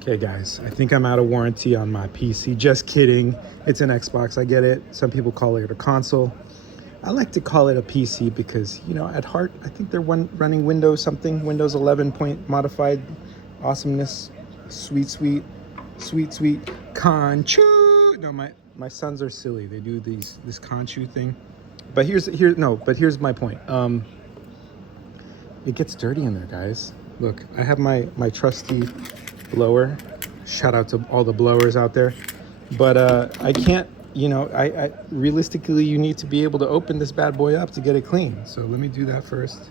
Okay, guys, I think I'm out of warranty on my PC. Just kidding. It's an Xbox. I get it. Some people call it a console. I like to call it a PC because, you know, at heart, I think they're running Windows something, Windows 11 point modified awesomeness, sweet Conchu. No, my sons are silly. They do this Conchu thing. But here's my point. It gets dirty in there, guys. Look, I have my trusty blower. Shout out to all the blowers out there. But I can't, you know, I realistically, you need to be able to open this bad boy up to get it clean. So let me do that first.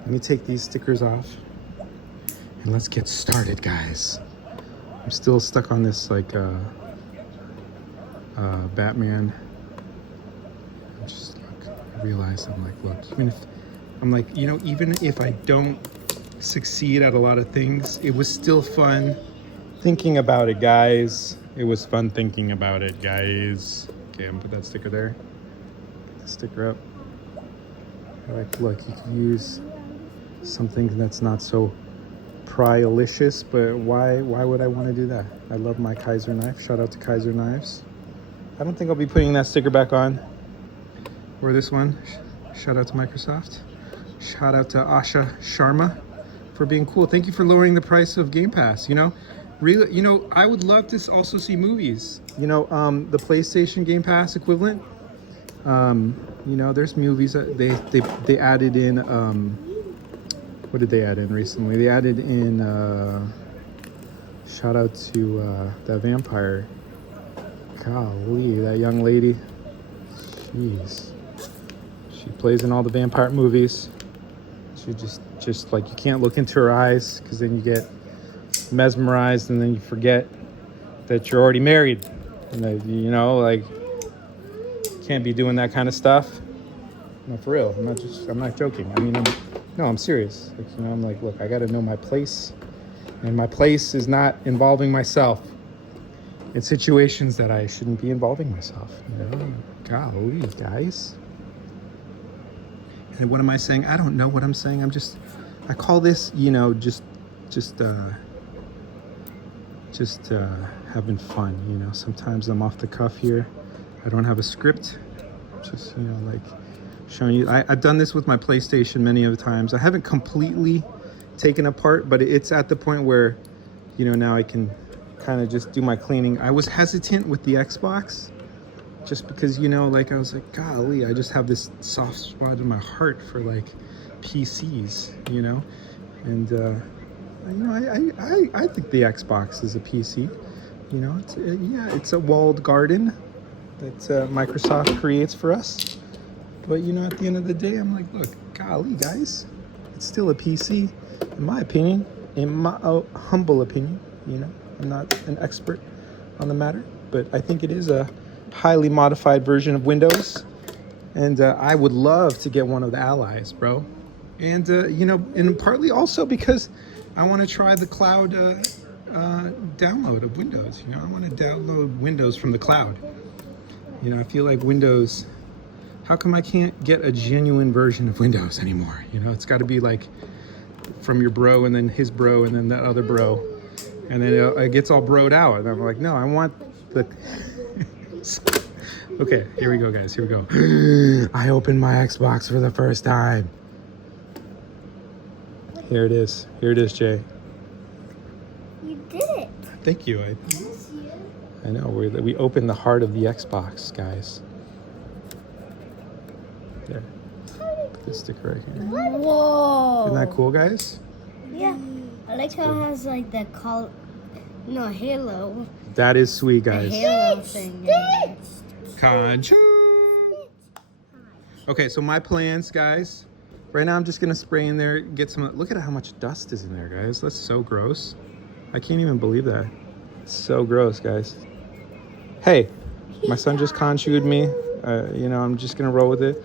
Let me take these stickers off. And let's get started, guys. I'm still stuck on this, like, Batman. I'm just, look, I realize I'm like, look, even if I don't succeed at a lot of things, it was still fun thinking about it, guys. It was fun thinking about it, guys. Okay, I'm gonna put that sticker there. Put the sticker up. Like, look, you can use something that's not so pry-alicious, but why would I want to do that? I love my Kaiser knife. Shout out to Kaiser knives. I don't think I'll be putting that sticker back on, or this one. Shout out to Microsoft. Shout out to Asha Sharma for being cool. Thank you for lowering the price of Game Pass. You know, really, you know, I would love to also see movies. You know, the PlayStation Game Pass equivalent. You know, there's movies that they added in. What did they add in recently? They added in. Shout out to that vampire. Golly, that young lady. Jeez. She plays in all the vampire movies. She just like, you can't look into her eyes because then you get mesmerized and then you forget that you're already married. And that, you know, like, can't be doing that kind of stuff. No, for real. I'm not joking. I mean, I'm serious. Like, you know, I'm like, look, I got to know my place, and my place is not involving myself in situations that I shouldn't be involving myself. You know, golly, guys. And what am I saying? I don't know what I'm saying. I call this, you know, just having fun. You know, sometimes I'm off the cuff here. I don't have a script. Just, you know, like showing you. I've done this with my PlayStation many of the times. I haven't completely taken apart, but it's at the point where, you know, now I can kind of just do my cleaning. I was hesitant with the Xbox just because, you know, like, I was like, golly, I just have this soft spot in my heart for, like, PCs, you know? And, you know, I think the Xbox is a PC. You know, it's a walled garden that Microsoft creates for us. But, you know, at the end of the day, I'm like, look, golly, guys, it's still a PC, in my opinion, in my humble opinion. You know, I'm not an expert on the matter, but I think it is a highly modified version of Windows. And I would love to get one of the allies, bro. And, you know, and partly also because I want to try the cloud download of Windows. You know, I want to download Windows from the cloud. You know, I feel like Windows, how come I can't get a genuine version of Windows anymore? You know, it's got to be like from your bro and then his bro and then the other bro. And then it gets all broed out. And I'm like, no, I want the... Okay, here we go, guys. Here we go. I opened my Xbox for the first time. Here it is. Here it is, Jay. You did it. Thank you. Yes, you. I know. We opened the heart of the Xbox, guys. There. Put this sticker right here. Whoa. Isn't that cool, guys? Yeah. I like how it has like that halo. That is sweet, The guys. halo thing. Conchu. Okay, so my plans, guys. Right now, I'm just gonna spray in there, get some. Look at how much dust is in there, guys. That's so gross. I can't even believe that. It's so gross, guys. Hey, my son just conchued me. You know, I'm just gonna roll with it.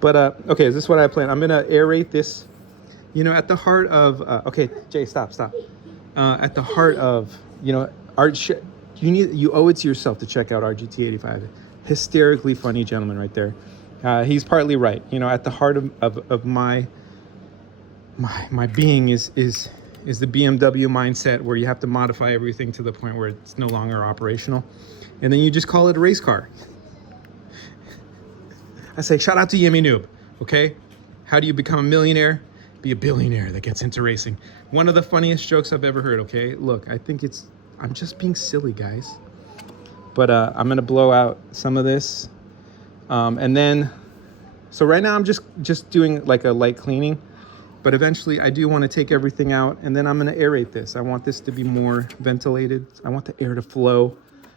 But okay, this is what I plan. I'm gonna aerate this. You know, at the heart of okay, Jay, stop. At the heart of, you know, you owe it to yourself to check out RGT85. Hysterically funny gentleman right there. He's partly right. You know, at the heart of my being is is the BMW mindset where you have to modify everything to the point where it's no longer operational. And then you just call it a race car. I say, shout out to Yemi Noob, okay? How do you become a millionaire? Be a billionaire that gets into racing. One of the funniest jokes I've ever heard, okay? Look, I think I'm just being silly, guys. But I'm gonna blow out some of this. And then, so right now I'm just doing like a light cleaning, but eventually I do wanna take everything out and then I'm gonna aerate this. I want this to be more ventilated. I want the air to flow.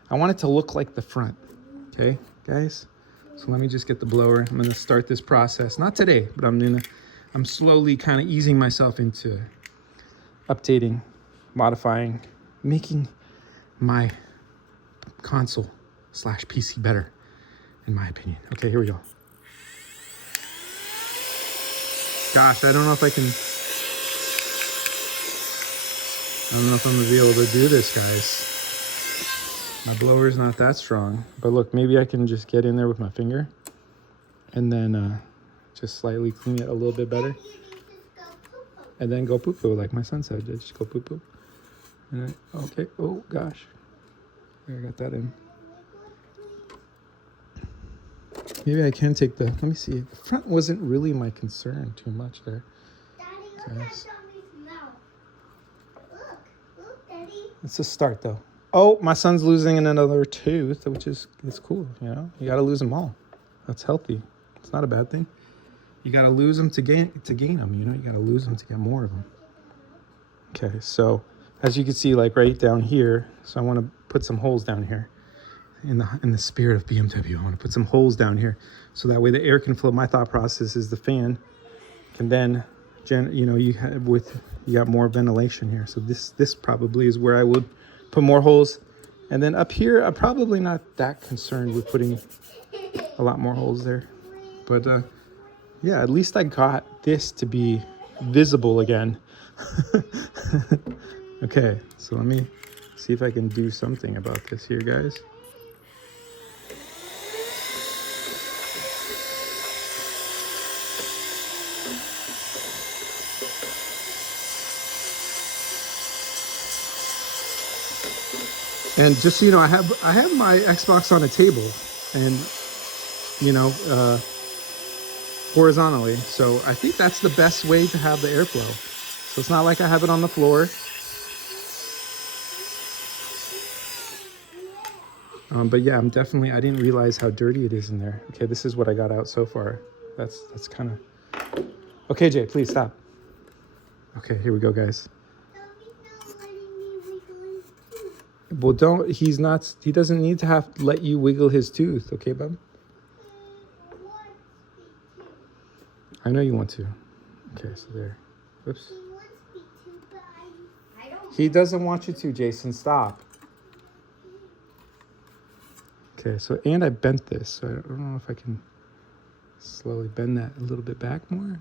I want it to look like the front, okay, guys? So let me just get the blower. I'm gonna start this process, not today, but I'm slowly kind of easing myself into updating, modifying, making my console / PC better, in my opinion. Okay, here we go. Gosh, I don't know if I'm gonna be able to do this, guys. My blower's not that strong, but look, maybe I can just get in there with my finger and then just slightly clean it a little bit better. And then go poo-poo, like my son said, just go poo-poo. And then, okay, oh gosh. I got that in. Maybe I can take let me see. The front wasn't really my concern too much there. Daddy, look Okay. at Tommy's mouth. Look, Daddy. It's a start though. Oh, my son's losing another tooth, which is cool, you know? You gotta lose them all. That's healthy. It's not a bad thing. You gotta lose them to gain them, you know? You gotta lose them to get more of them. Okay, so as you can see, like right down here, so I wanna put some holes down here. In the spirit of BMW, I wanna put some holes down here so that way the air can flow. My thought process is the fan can then, you got more ventilation here. So this probably is where I would put more holes. And then up here, I'm probably not that concerned with putting a lot more holes there. But yeah, at least I got this to be visible again. Okay, so let me see if I can do something about this here, guys. And just so you know, I have my Xbox on a table, and horizontally. So I think that's the best way to have the airflow. So it's not like I have it on the floor. But yeah, I didn't realize how dirty it is in there. Okay, this is what I got out so far. That's kind of. Okay, Jay, please stop. Okay, here we go, guys. Well, he doesn't need to let you wiggle his tooth, okay, bub? I know you want to. Okay, so there. Oops. He doesn't want you to, Jason, stop. Okay, so, and I bent this, so I don't know if I can slowly bend that a little bit back more.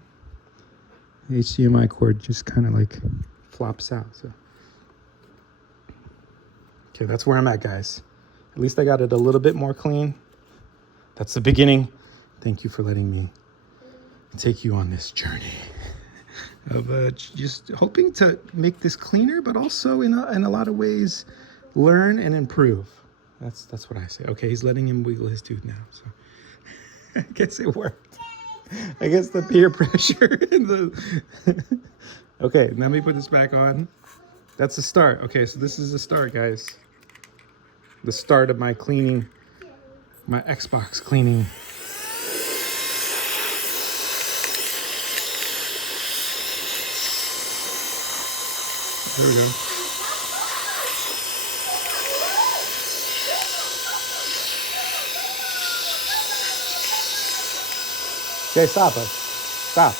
The HDMI cord just kind of like flops out, so. Okay, that's where I'm at, guys. At least I got it a little bit more clean. That's the beginning. Thank you for letting me take you on this journey of just hoping to make this cleaner, but also in a lot of ways learn and improve. That's what I say. Okay, he's letting him wiggle his tooth now, so I guess it worked. I guess the peer pressure and the okay, let me put this back on. That's the start. Okay, so this is the start, guys. The start of my cleaning, my Xbox cleaning. There we go. Okay, stop it. Stop.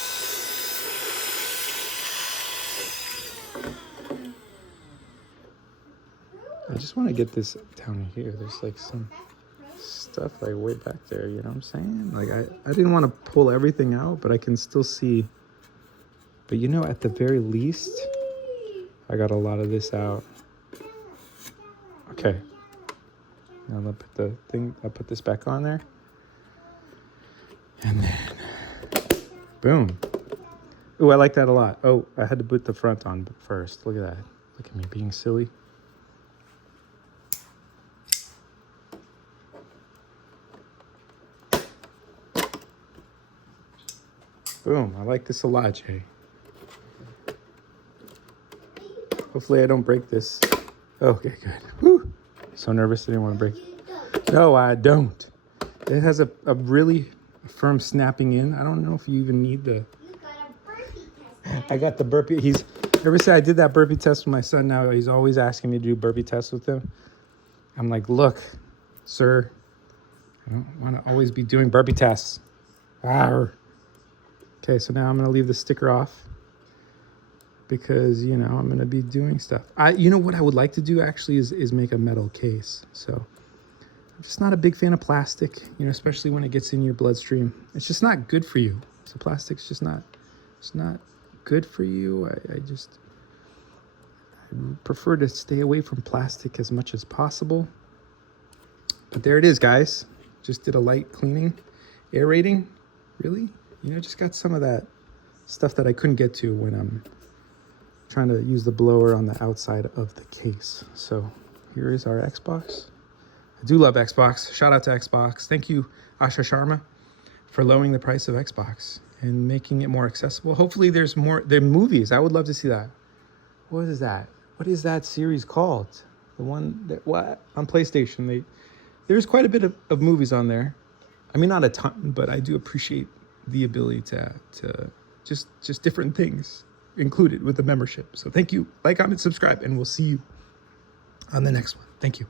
I just want to get this down here. There's like some stuff like way back there, you know what I'm saying? Like I didn't want to pull everything out, but I can still see. But at the very least, I got a lot of this out. Okay. Now I'll put this back on there. And then, boom. Oh, I like that a lot. Oh, I had to put the front on first. Look at that. Look at me being silly. Boom. I like this a lot, Jay. Hopefully I don't break this. Okay, good. Whew. So nervous I didn't want to break it. No, I don't. It has a really firm snapping in. I don't know if you even need the... You got a burpee test. I got the burpee. He's... Ever since I did that burpee test with my son, now he's always asking me to do burpee tests with him. I'm like, look, sir, I don't want to always be doing burpee tests. Arr. Okay, so now I'm going to leave the sticker off because, you know, I'm going to be doing stuff. You know what I would like to do actually is make a metal case. So I'm just not a big fan of plastic, you know, especially when it gets in your bloodstream. It's just not good for you. So plastic's just not, it's not good for you. I prefer to stay away from plastic as much as possible. But there it is, guys. Just did a light cleaning, aerating. Really? You know, just got some of that stuff that I couldn't get to when I'm trying to use the blower on the outside of the case. So here is our Xbox. I do love Xbox. Shout out to Xbox. Thank you, Asha Sharma, for lowering the price of Xbox and making it more accessible. Hopefully there's more, there are movies. I would love to see that. What is that? What is that series called? The one that, what? On PlayStation, there's quite a bit of movies on there. I mean, not a ton, but I do appreciate the ability to just different things included with the membership. So thank you. Like, comment, subscribe, and we'll see you on the next one. Thank you.